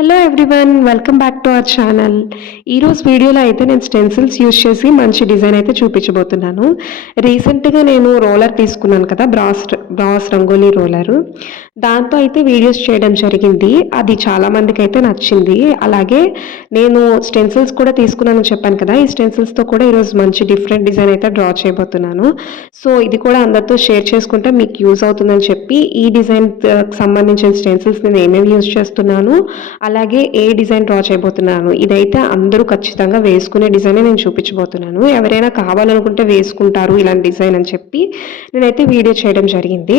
Hello everyone, welcome back to our channel. ఈరోజు వీడియోలో అయితే నేను స్టెన్సిల్స్ యూజ్ చేసి మంచి డిజైన్ అయితే చూపించబోతున్నాను. రీసెంట్గా నేను రోలర్ తీసుకున్నాను కదా, బ్రాస్ రంగోలీ రోలరు. దాంతో అయితే వీడియోస్ చేయడం జరిగింది. అది చాలామందికి అయితే నచ్చింది. అలాగే నేను స్టెన్సిల్స్ కూడా తీసుకున్నానని చెప్పాను కదా, ఈ స్టెన్సిల్స్తో కూడా ఈరోజు మంచి డిఫరెంట్ డిజైన్ అయితే డ్రా చేయబోతున్నాను. సో ఇది కూడా అందరితో షేర్ చేసుకుంటే మీకు యూజ్ అవుతుందని చెప్పి ఈ డిజైన్ సంబంధించిన స్టెన్సిల్స్ నేను ఏమేమి యూజ్ చేస్తున్నాను, అలాగే ఏ డిజైన్ డ్రా చేయబోతున్నాను, ఇదైతే అందరూ ఖచ్చితంగా వేసుకునే డిజైనే నేను చూపించబోతున్నాను. ఎవరైనా కావాలనుకుంటే వేసుకుంటారు ఇలాంటి డిజైన్ అని చెప్పి నేనైతే వీడియో చేయడం జరిగింది.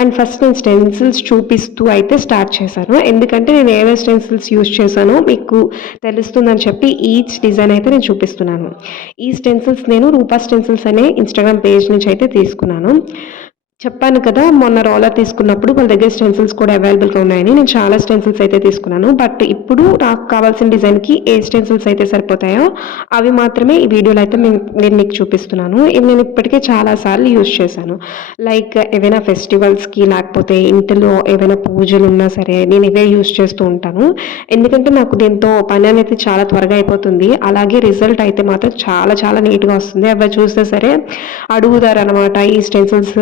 అండ్ ఫస్ట్ నేను స్టెన్సిల్స్ చూపిస్తూ అయితే స్టార్ట్ చేశాను, ఎందుకంటే నేను ఏవే స్టెన్సిల్స్ యూజ్ చేశానో మీకు తెలుస్తుందని చెప్పి ఈచ్ డిజైన్ అయితే నేను చూపిస్తున్నాను. ఈ స్టెన్సిల్స్ నేను రూపా స్టెన్సిల్స్ అనే ఇన్స్టాగ్రామ్ పేజ్ నుంచి అయితే తీసుకున్నాను. చెప్పాను కదా, మొన్న రోలర్ తీసుకున్నప్పుడు వాళ్ళ దగ్గర స్టెన్సిల్స్ కూడా అవైలబుల్గా ఉన్నాయని. నేను చాలా స్టెన్సిల్స్ అయితే తీసుకున్నాను, బట్ ఇప్పుడు నాకు కావాల్సిన డిజైన్కి ఏ స్టెన్సిల్స్ అయితే సరిపోతాయో అవి మాత్రమే ఈ వీడియోలో అయితే నేను మీకు చూపిస్తున్నాను. ఇవి నేను ఇప్పటికే చాలాసార్లు యూజ్ చేశాను. లైక్ ఏవైనా ఫెస్టివల్స్కి, లేకపోతే ఇంటిలో ఏవైనా పూజలు ఉన్నా సరే నేను ఇవే యూజ్ చేస్తూ ఉంటాను. ఎందుకంటే నాకు దీంతో పని అనేది చాలా త్వరగా అయిపోతుంది. అలాగే రిజల్ట్ అయితే మాత్రం చాలా చాలా నీట్గా వస్తుంది. అవి చూస్తే సరే అడుగుతారు అనమాట, ఈ స్టెన్సిల్స్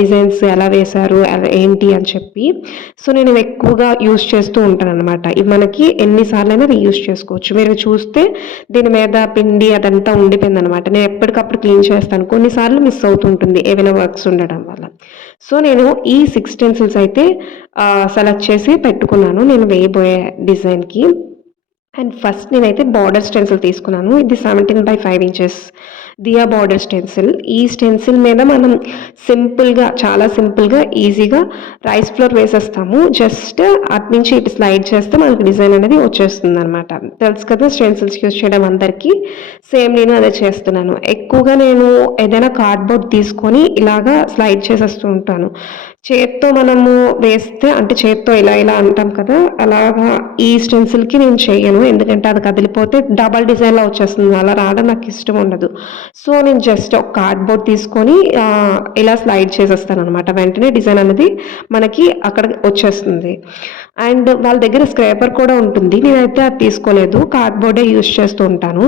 డిజైన్స్ ఎలా వేశారు ఏంటి అని చెప్పి. సో నేను ఎక్కువగా యూజ్ చేస్తూ ఉంటాను అనమాట. ఇవి మనకి ఎన్నిసార్లైనా రీయూజ్ చేసుకోవచ్చు. మీరు చూస్తే దీని మీద పిండి అదంతా ఉండిపోయింది అనమాట. నేను ఎప్పటికప్పుడు క్లీన్ చేస్తాను, కొన్నిసార్లు మిస్ అవుతుంటుంది ఏవైనా వర్క్స్ ఉండడం వల్ల. సో నేను ఈ 6 స్టెన్సిల్స్ అయితే సెలెక్ట్ చేసి పెట్టుకున్నాను నేను వేయబోయే డిజైన్కి. అండ్ ఫస్ట్ నేనైతే బార్డర్ స్టెన్సిల్ తీసుకున్నాను. ఇది 17/5 ఇంచెస్ దియా బార్డర్ స్టెన్సిల్. ఈ స్టెన్సిల్ మీద మనం సింపుల్గా, చాలా సింపుల్గా, ఈజీగా రైస్ ఫ్లోర్ వేసేస్తాము. జస్ట్ అటు నుంచి ఇటు స్లైడ్ చేస్తే మనకి డిజైన్ అనేది వచ్చేస్తుంది అనమాట. తెలుసు కదా స్టెన్సిల్స్ యూజ్ చేయడం అందరికీ. సేమ్ నేను అదే చేస్తున్నాను. ఎక్కువగా నేను ఏదైనా కార్డ్బోర్డ్ తీసుకొని ఇలాగా స్లైడ్ చేసేస్తూ ఉంటాను. చేత్తో మనము వేస్తే, అంటే చేత్తో ఇలా ఇలా అంటాం కదా, అలాగా ఈ స్టెన్సిల్కి నేను చేయను. ఎందుకంటే అది కదిలిపోతే డబల్ డిజైన్లో వచ్చేస్తుంది, అలా రావడం నాకు ఇష్టం ఉండదు. సో నేను జస్ట్ ఒక కార్డ్బోర్డ్ తీసుకొని ఇలా స్లైడ్ చేసేస్తాను అనమాట. వెంటనే డిజైన్ అనేది మనకి అక్కడ వచ్చేస్తుంది. అండ్ వాళ్ళ దగ్గర స్క్రేపర్ కూడా ఉంటుంది. నేనైతే అది తీసుకోలేదు, కార్డ్బోర్డే యూజ్ చేస్తూ ఉంటాను.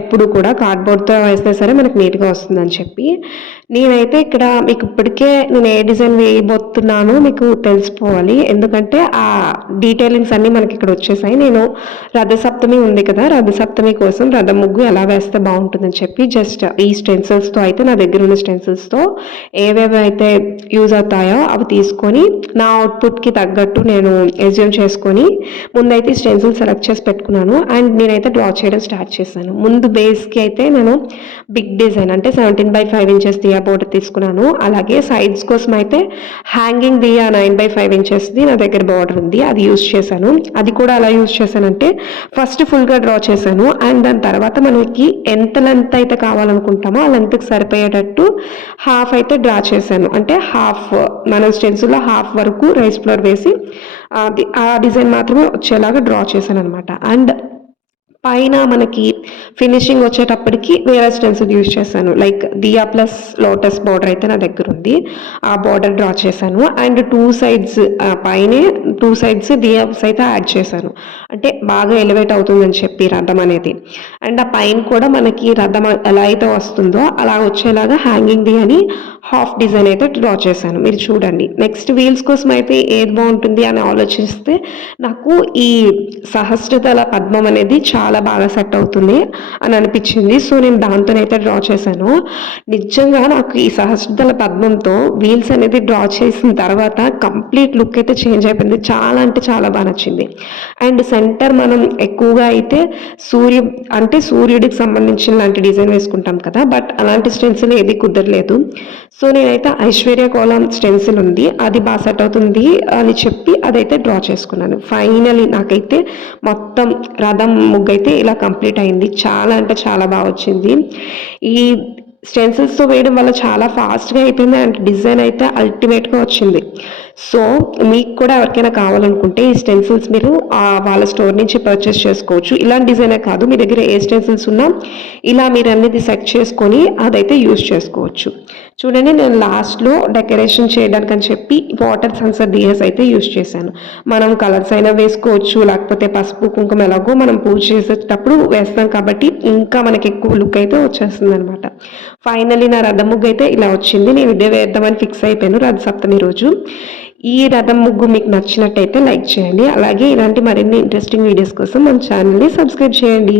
ఎప్పుడు కూడా కార్డ్బోర్డ్తో వేసినా సరే మనకి నీట్గా వస్తుందని చెప్పి. నేనైతే ఇక్కడ మీకు ఇప్పటికే నేను ఏ డిజైన్ వేయబోతున్నానో మీకు తెలిసిపోవాలి, ఎందుకంటే ఆ డీటెయిలింగ్స్ అన్నీ మనకి ఇక్కడ వచ్చేసాయి. నేను రథసప్తమి ఉంది కదా, రథసప్తమి కోసం రథం ముగ్గు ఎలా వేస్తే బాగుంటుందని చెప్పి జస్ట్ ఈ స్టెన్సిల్స్తో అయితే, నా దగ్గర ఉన్న స్టెన్సిల్స్తో ఏవేవి అయితే యూజ్ అవుతాయో అవి తీసుకొని నా అవుట్పుట్కి తగ్గట్టు నేను ఎజ్యూమ్ చేసుకొని ముందైతే స్టెన్సిల్ సెలెక్ట్ చేసి పెట్టుకున్నాను. అండ్ నేనైతే డ్రా చేయడం స్టార్ట్ చేశాను. ముందు బేస్కి అయితే నేను బిగ్ డిజైన్ అంటే 17/5 ఇంచెస్ దియా బోర్డర్ తీసుకున్నాను. అలాగే సైడ్స్ కోసం అయితే హ్యాంగింగ్ దియా 9/5 ఇంచెస్ది నా దగ్గర బార్డర్ ఉంది, అది యూజ్ చేశాను. అది కూడా అలా యూజ్ చేశానంటే ఫస్ట్ ఫుల్గా డ్రా చేశాను. అండ్ దాని తర్వాత మనకి ఎంత లెంత్ అయితే కావాలనుకుంటామో ఆ లెంత్కి సరిపోయేటట్టు హాఫ్ అయితే డ్రా చేశాను. అంటే హాఫ్ మన స్టెన్సిల్లో హాఫ్ వరకు రైస్ ఫ్లోర్ వేసి ఆ డిజైన్ మాత్రమే వచ్చేలాగా డ్రా చేశాను అనమాట. అండ్ పైన మనకి ఫినిషింగ్ వచ్చేటప్పటికి వేరే స్టెన్సిల్ యూజ్ చేశాను. లైక్ దియా ప్లస్ లోటస్ బార్డర్ అయితే నా దగ్గర ఉంది, ఆ బార్డర్ డ్రా చేశాను. అండ్ 2 సైడ్స్ పైనే 2 సైడ్స్ దియాస్ అయితే యాడ్ చేశాను, అంటే బాగా ఎలివేట్ అవుతుందని చెప్పి రథం అనేది. అండ్ ఆ పైన కూడా మనకి రథం ఎలా అయితే వస్తుందో అలా వచ్చేలాగా హ్యాంగింగ్ ది అని హాఫ్ డిజైన్ అయితే డ్రా చేశాను. మీరు చూడండి. నెక్స్ట్ వీల్స్ కోసం అయితే ఏది బాగుంటుంది అని ఆలోచిస్తే నాకు ఈ సహస్రదళ పద్మం అనేది చాలా బాగా సెట్ అవుతుంది అని అనిపించింది. సో నేను దాంతోనైతే డ్రా చేశాను. నిజంగా నాకు ఈ సహస్రదళ పద్మంతో వీల్స్ అనేది డ్రా చేసిన తర్వాత కంప్లీట్ లుక్ అయితే చేంజ్ అయిపోయింది. చాలా అంటే చాలా బాగా నచ్చింది. అండ్ సెంటర్ మనం ఎక్కువగా అయితే సూర్యుడికి సంబంధించిన లాంటి డిజైన్ వేసుకుంటాం కదా, బట్ అలాంటి స్టెన్సిల్ ఏది కుదరలేదు. సో నేనైతే ఐశ్వర్య కోలం స్టెన్సిల్ ఉంది, అది బాగా సెట్ అవుతుంది అని చెప్పి అదైతే డ్రా చేసుకున్నాను. ఫైనలీ నాకైతే మొత్తం రథం ముగ్గు అయితే ఇలా కంప్లీట్ అయింది. చాలా అంటే చాలా బాగా వచ్చింది. ఈ స్టెన్సిల్స్తో వేయడం వల్ల చాలా ఫాస్ట్గా అయిపోయింది. అండ్ డిజైన్ అయితే అల్టిమేట్గా వచ్చింది. సో మీకు కూడా ఎవరికైనా కావాలనుకుంటే ఈ స్టెన్సిల్స్ మీరు వాళ్ళ స్టోర్ నుంచి పర్చేస్ చేసుకోవచ్చు. ఇలాంటి డిజైనే కాదు, మీ దగ్గర ఏ స్టెన్సిల్స్ ఉన్నా ఇలా మీరు అనేది సెట్ చేసుకొని అదైతే యూస్ చేసుకోవచ్చు. చూడండి, నేను లాస్ట్లో డెకరేషన్ చేయడానికి అని చెప్పి వాటర్ సన్సెట్ దియస్ అయితే యూస్ చేశాను. మనం కలర్స్ అయినా వేసుకోవచ్చు, లేకపోతే పసుపు కుంకుమ ఎలాగో మనం పూజ చేసేటప్పుడు వేస్తాం కాబట్టి ఇంకా మనకి ఎక్కువ లుక్ అయితే వచ్చేస్తుంది అనమాట. ఫైనల్లీ నా రథం ముగ్గు అయితే ఇలా వచ్చింది. నేను ఇదే వేద్దామని ఫిక్స్ అయిపోయాను రథ సప్తమి రోజు. ఈ రథం ముగ్గు మీకు నచ్చినట్టయితే లైక్ చేయండి. అలాగే ఇలాంటి మరిన్ని ఇంట్రెస్టింగ్ వీడియోస్ కోసం మన ఛానల్ని సబ్స్క్రైబ్ చేయండి.